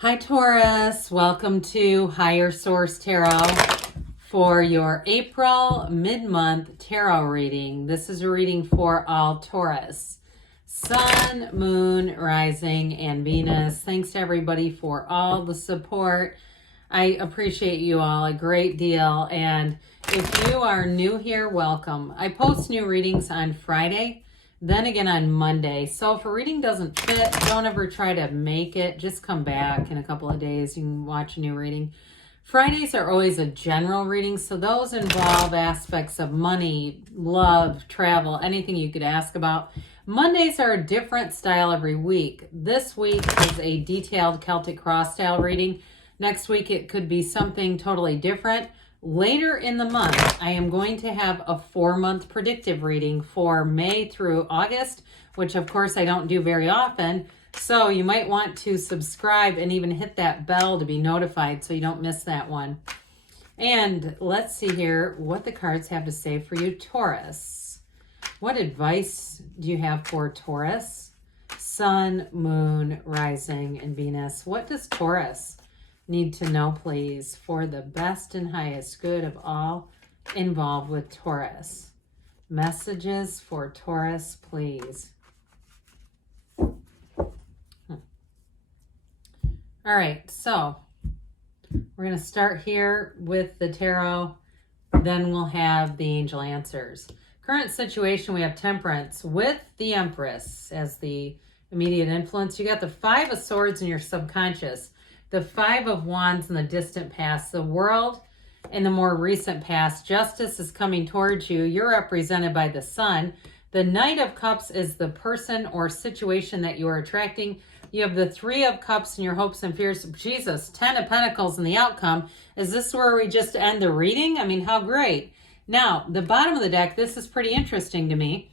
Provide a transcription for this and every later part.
Hi Taurus, welcome to Higher Source Tarot for your April mid-month tarot reading. This is a reading for all Taurus. Sun, Moon, Rising, and Venus. Thanks to everybody for all the support. I appreciate you all a great deal. And if you are new here, welcome. I post new readings on Friday, then again on Monday. So if a reading doesn't fit, don't ever try to make it. Just come back in a couple of days. You can watch a new reading. Fridays are always a general reading, so those involve aspects of money, love, travel, anything you could ask about. Mondays are a different style every week. This week is a detailed Celtic cross style reading. Next week it could be something totally different. Later in the month, I am going to have a 4-month predictive reading for May through August, which of course I don't do very often. So you might want to subscribe and even hit that bell to be notified so you don't miss that one. And let's see here what the cards have to say for you, Taurus. What advice do you have for Taurus? Sun, Moon, Rising, and Venus. What does Taurus need to know, please, for the best and highest good of all involved with Taurus? Messages for Taurus, please. All right, so we're going to start here with the tarot, then we'll have the angel answers. Current situation, we have Temperance with the Empress as the immediate influence. You got the 5 of Swords in your subconscious, the 5 of Wands in the distant past, the World in the more recent past. Justice is coming towards you. You're represented by the Sun. The Knight of Cups is the person or situation that you are attracting. You have the 3 of Cups in your hopes and fears. Jesus, 10 of Pentacles in the outcome. Is this where we just end the reading? I mean, how great. Now, the bottom of the deck, this is pretty interesting to me.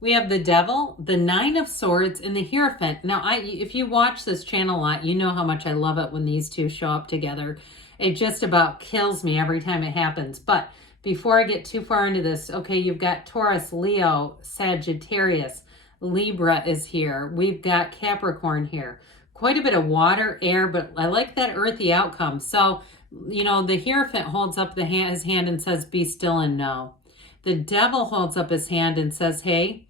We have the Devil, the 9 of Swords, and the Hierophant. Now, if you watch this channel a lot, you know how much I love it when these two show up together. It just about kills me every time it happens. But before I get too far into this, okay, you've got Taurus, Leo, Sagittarius, Libra is here. We've got Capricorn here. Quite a bit of water, air, but I like that earthy outcome. So, you know, the Hierophant holds up his hand and says, be still and know. The Devil holds up his hand and says, hey,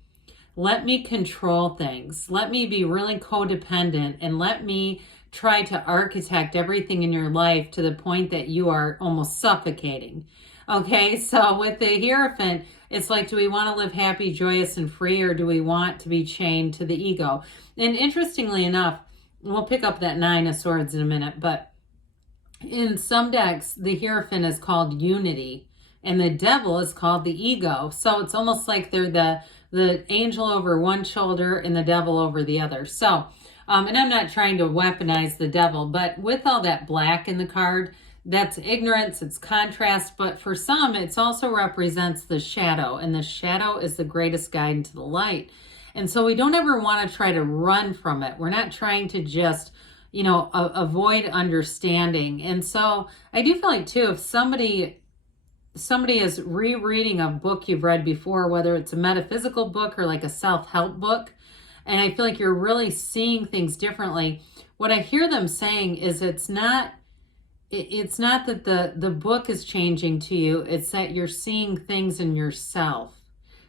let me control things. Let me be really codependent and let me try to architect everything in your life to the point that you are almost suffocating. Okay, so with the Hierophant, it's like, do we want to live happy, joyous, and free, or do we want to be chained to the ego? And interestingly enough, we'll pick up that 9 of Swords in a minute, but in some decks, the Hierophant is called unity, and the Devil is called the ego. So it's almost like they're the angel over one shoulder and the devil over the other. So, and I'm not trying to weaponize the devil, but with all that black in the card, that's ignorance, it's contrast, but for some, it also represents the shadow, and the shadow is the greatest guide into the light. And so we don't ever want to try to run from it. We're not trying to just, you know, avoid understanding. And so I do feel like, too, if somebody is rereading a book you've read before, whether it's a metaphysical book or like a self-help book, and I feel like you're really seeing things differently, what I hear them saying is it's not that the book is changing to you, it's that you're seeing things in yourself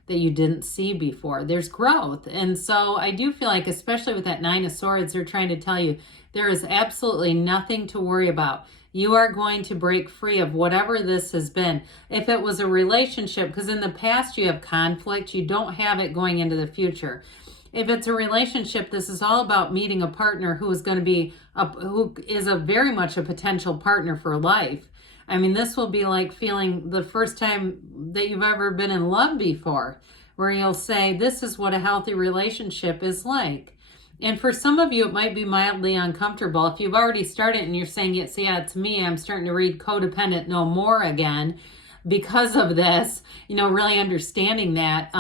that you didn't see before. There's growth. And so I do feel like, especially with that 9 of Swords, they're trying to tell you there is absolutely nothing to worry about. You are going to break free of whatever this has been. If it was a relationship, because in the past you have conflict, you don't have it going into the future. If it's a relationship, this is all about meeting a partner who is going to be, who is a very much a potential partner for life. I mean, this will be like feeling the first time that you've ever been in love before, where you'll say, this is what a healthy relationship is like. And for some of you, it might be mildly uncomfortable. If you've already started and you're saying, yeah, it's me, I'm starting to read Codependent No More again because of this, you know, really understanding that.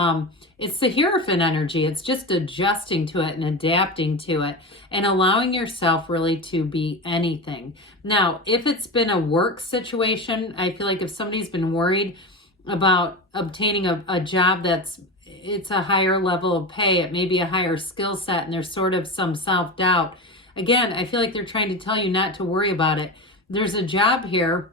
It's the Hierophant energy. It's just adjusting to it and adapting to it and allowing yourself really to be anything. Now, if it's been a work situation, I feel like if somebody's been worried about obtaining a job it's a higher level of pay, it may be a higher skill set, and there's sort of some self-doubt again, I feel like they're trying to tell you not to worry about it. There's a job here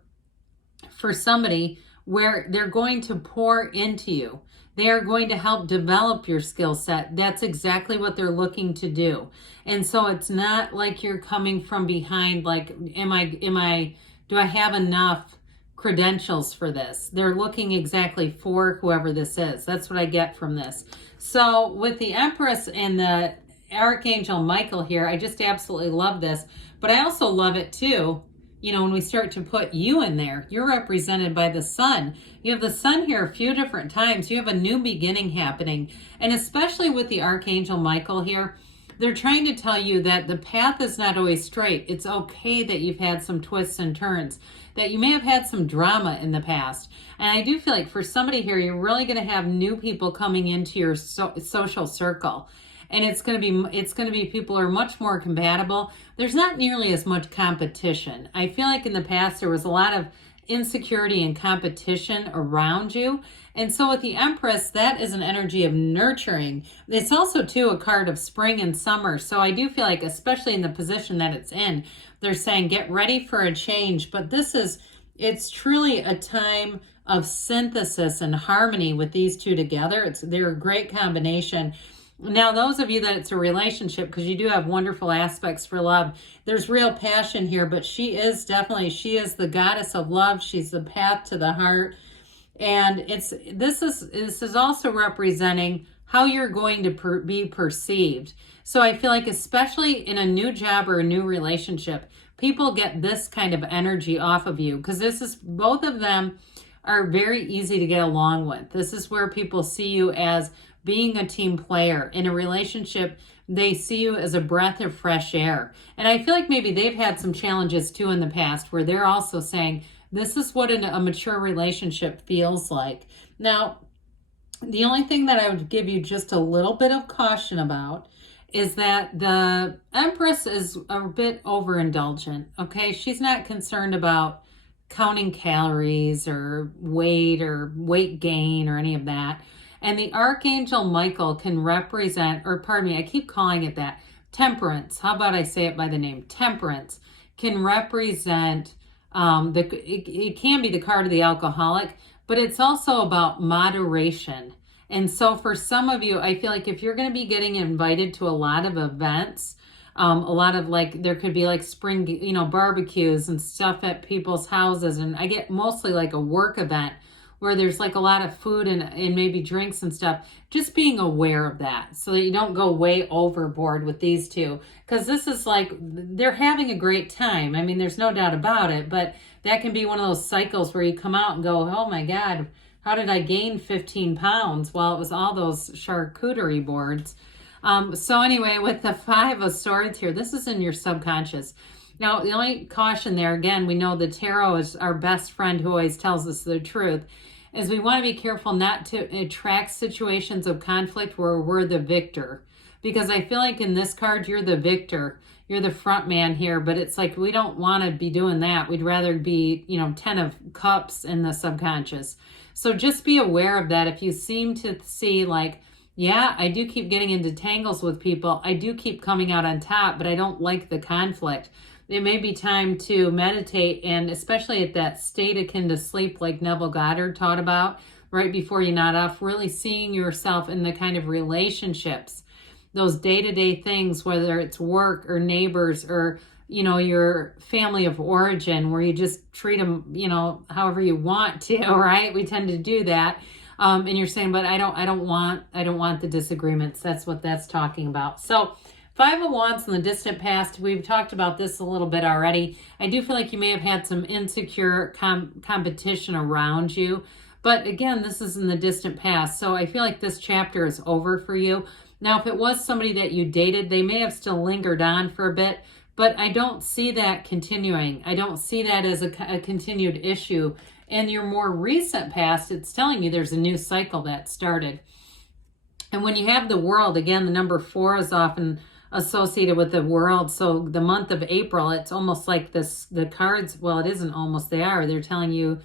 for somebody where they're going to pour into you. They are going to help develop your skill set. That's exactly what they're looking to do. And so it's not like you're coming from behind, like, do I have enough credentials for this? They're looking exactly for whoever this is. That's what I get from this. So with the Empress and the Archangel Michael here, I just absolutely love this. But I also love it too, you know, when we start to put you in there, you're represented by the sun. You have the sun here a few different times. You have a new beginning happening. And especially with the Archangel Michael here, they're trying to tell you that the path is not always straight. It's okay that you've had some twists and turns, that you may have had some drama in the past. And I do feel like for somebody here, you're really going to have new people coming into your social circle. And it's going to be people who are much more compatible. There's not nearly as much competition. I feel like in the past there was a lot of insecurity and competition around you. And so with the Empress, that is an energy of nurturing. It's also too a card of spring and summer. So I do feel like, especially in the position that it's in, they're saying get ready for a change. But it's truly a time of synthesis and harmony with these two together. They're a great combination. Now, those of you that it's a relationship, because you do have wonderful aspects for love, there's real passion here, but she is the goddess of love. She's the path to the heart. And this is also representing how you're going to be perceived. So I feel like, especially in a new job or a new relationship, people get this kind of energy off of you, because both of them are very easy to get along with. This is where people see you as being a team player. In a relationship, they see you as a breath of fresh air. And I feel like maybe they've had some challenges too in the past where they're also saying, this is what a mature relationship feels like. Now, the only thing that I would give you just a little bit of caution about is that the Empress is a bit overindulgent, okay? She's not concerned about counting calories or weight gain or any of that. And the Archangel Michael can represent, or pardon me, I keep calling it that, temperance. How about I say it by the name? Temperance can represent, it can be the card of the alcoholic, but it's also about moderation. And so for some of you, I feel like if you're going to be getting invited to a lot of events, a lot of there could be spring, barbecues and stuff at people's houses. And I get mostly like a work event where there's a lot of food and maybe drinks and stuff, just being aware of that so that you don't go way overboard with these two. Because this is they're having a great time. I mean, there's no doubt about it, but that can be one of those cycles where you come out and go, oh my God, how did I gain 15 pounds? Well, it was all those charcuterie boards. So anyway, with the Five of Swords here, this is in your subconscious. Now, the only caution there, again, we know the tarot is our best friend who always tells us the truth, is we want to be careful not to attract situations of conflict where we're the victor. Because I feel like in this card, you're the victor. You're the front man here, but it's we don't want to be doing that. We'd rather be, 10 of cups in the subconscious. So just be aware of that. If you seem to see yeah, I do keep getting into tangles with people. I do keep coming out on top, but I don't like the conflict. It may be time to meditate, and especially at that state akin to sleep like Neville Goddard taught about, right before you nod off, really seeing yourself in the kind of relationships, those day-to-day things, whether it's work or neighbors or, your family of origin, where you just treat them, however you want to, right? We tend to do that. And you're saying, but I don't want the disagreements. That's what that's talking about. So Five of Wands in the distant past, we've talked about this a little bit already. I do feel like you may have had some insecure competition around you. But again, this is in the distant past. So I feel like this chapter is over for you. Now, if it was somebody that you dated, they may have still lingered on for a bit. But I don't see that continuing. I don't see that as a continued issue. In your more recent past, it's telling you there's a new cycle that started. And when you have the World, again, the number 4 is often associated with the World. So the month of April, it's almost like the cards, well, it isn't almost, they are. They're telling you,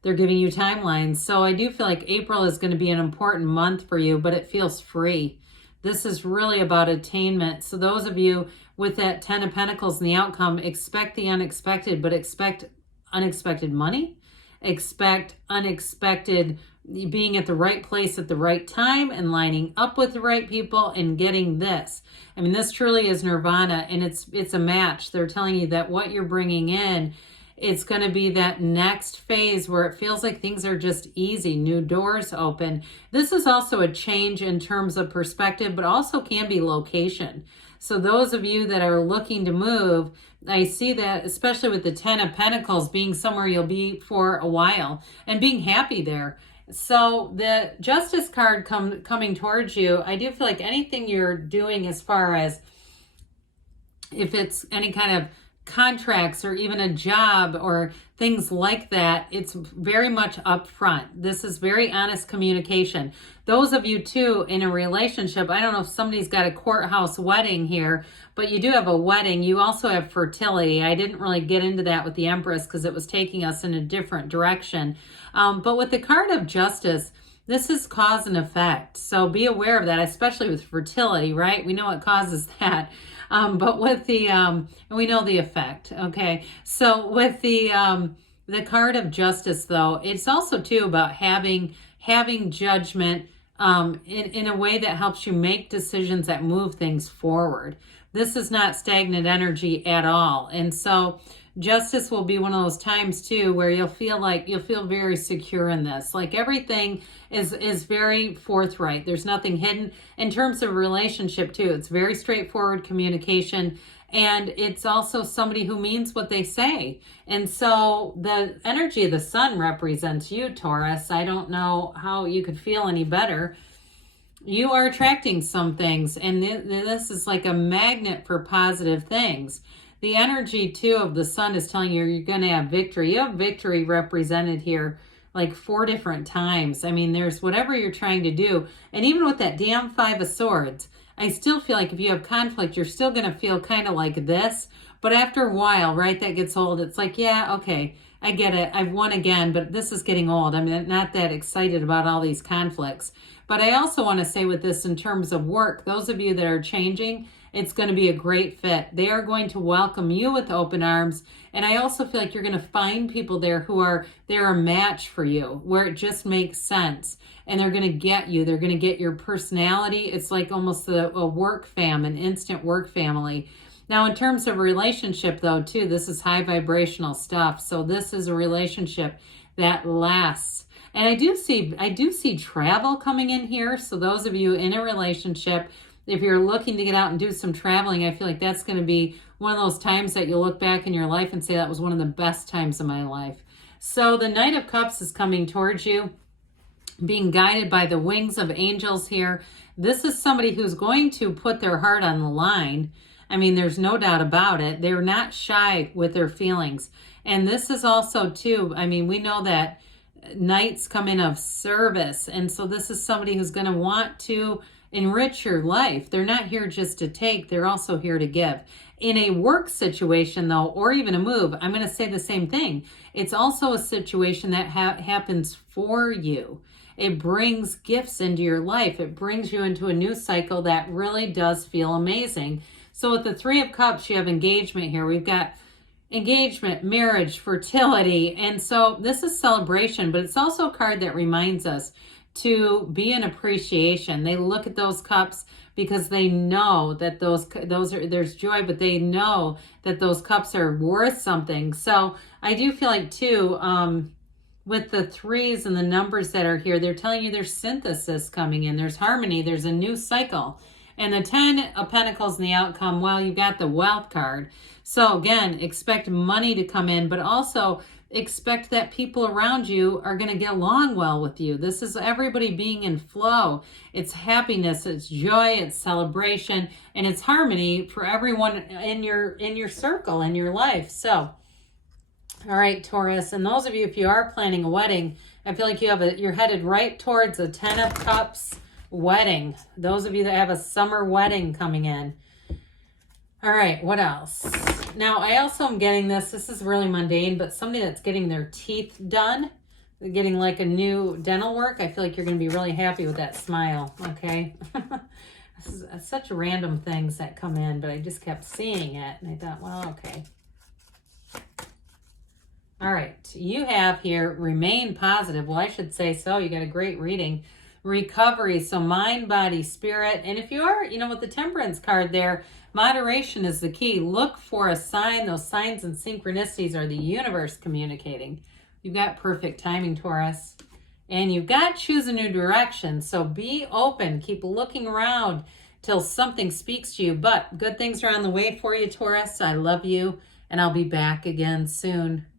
they're giving you timelines. So I do feel like April is going to be an important month for you, but it feels free. This is really about attainment. So those of you with that 10 of Pentacles in the outcome, expect the unexpected, but expect unexpected money, expect unexpected being at the right place at the right time and lining up with the right people and getting this. I mean, this truly is nirvana, and it's a match. They're telling you that what you're bringing in, it's going to be that next phase where it feels like things are just easy, new doors open. This is also a change in terms of perspective, but also can be location. So those of you that are looking to move, I see that especially with the 10 of Pentacles being somewhere you'll be for a while and being happy there. So the Justice card coming towards you, I do feel like anything you're doing as far as if it's any kind of contracts or even a job or things like that, it's very much upfront. This is very honest communication. Those of you too in a relationship, I don't know if somebody's got a courthouse wedding here, but you do have a wedding. You also have fertility. I didn't really get into that with the Empress because it was taking us in a different direction. But with the card of Justice, this is cause and effect. So be aware of that, especially with fertility, right? We know what causes that. But with the, we know the effect, okay? So with the card of Justice, though, it's also, too, about having judgment in a way that helps you make decisions that move things forward. This is not stagnant energy at all. And so Justice will be one of those times, too, where you'll feel very secure in this. Like everything is very forthright. There's nothing hidden. In terms of relationship, too, it's very straightforward communication. And it's also somebody who means what they say. And so the energy of the sun represents you, Taurus. I don't know how you could feel any better. You are attracting some things. And this is like a magnet for positive things. The energy, too, of the sun is telling you you're going to have victory. You have victory represented here like 4 different times. I mean, there's whatever you're trying to do. And even with that damn 5 of Swords, I still feel like if you have conflict, you're still going to feel kind of like this. But after a while, right, that gets old. It's like, yeah, okay, I get it. I've won again, but this is getting old. I'm not that excited about all these conflicts. But I also want to say with this in terms of work, those of you that are changing, it's going to be a great fit. They are going to welcome you with open arms. And I also feel like you're going to find people there they're a match for you, where it just makes sense. And they're going to get you. They're going to get your personality. It's like almost a work fam, an instant work family. Now, in terms of relationship, though, too, this is high vibrational stuff. So this is a relationship that lasts. And I do see travel coming in here. So those of you in a relationship, if you're looking to get out and do some traveling, I feel like that's going to be one of those times that you'll look back in your life and say that was one of the best times of my life. So the Knight of Cups is coming towards you, being guided by the wings of angels here. This is somebody who's going to put their heart on the line. I mean, there's no doubt about it. They're not shy with their feelings. And this is also, too, I mean, we know that knights come in of service. And so this is somebody who's going to want to enrich your life. They're not here just to take. They're also here to give. In a work situation, though, or even a move, I'm going to say the same thing. It's also a situation that happens for you. It brings gifts into your life. It brings you into a new cycle that really does feel amazing. So with the 3 of Cups, you have engagement here. We've got engagement, marriage, fertility. And so this is celebration, but it's also a card that reminds us to be in appreciation. They look at those cups because they know that there's joy, but they know that those cups are worth something. So I do feel like, too, with the 3s and the numbers that are here, they're telling you there's synthesis coming in. There's harmony. There's a new cycle. And the 10 of Pentacles in the outcome, well, you got the wealth card. So again, expect money to come in, but also expect that people around you are going to get along well with you. This is everybody being in flow. It's happiness, it's joy, it's celebration, and it's harmony for everyone in your circle, in your life. So, all right, Taurus, and those of you, if you are planning a wedding, I feel like you're headed right towards a 10 of Cups wedding. Those of you that have a summer wedding coming in. All right, what else? Now, I also am getting this is really mundane, but somebody that's getting their teeth done, getting like a new dental work, I feel like you're going to be really happy with that smile, okay? This is such random things that come in, but I just kept seeing it, and I thought, well, okay. All right, you have here, remain positive. Well, I should say so. You got a great reading. Recovery, so mind, body, spirit. And if you are, with the temperance card there, moderation is the key. Look for a sign. Those signs and synchronicities are the universe communicating. You've got perfect timing, Taurus. And you've got choose a new direction. So be open. Keep looking around till something speaks to you. But good things are on the way for you, Taurus. I love you, and I'll be back again soon.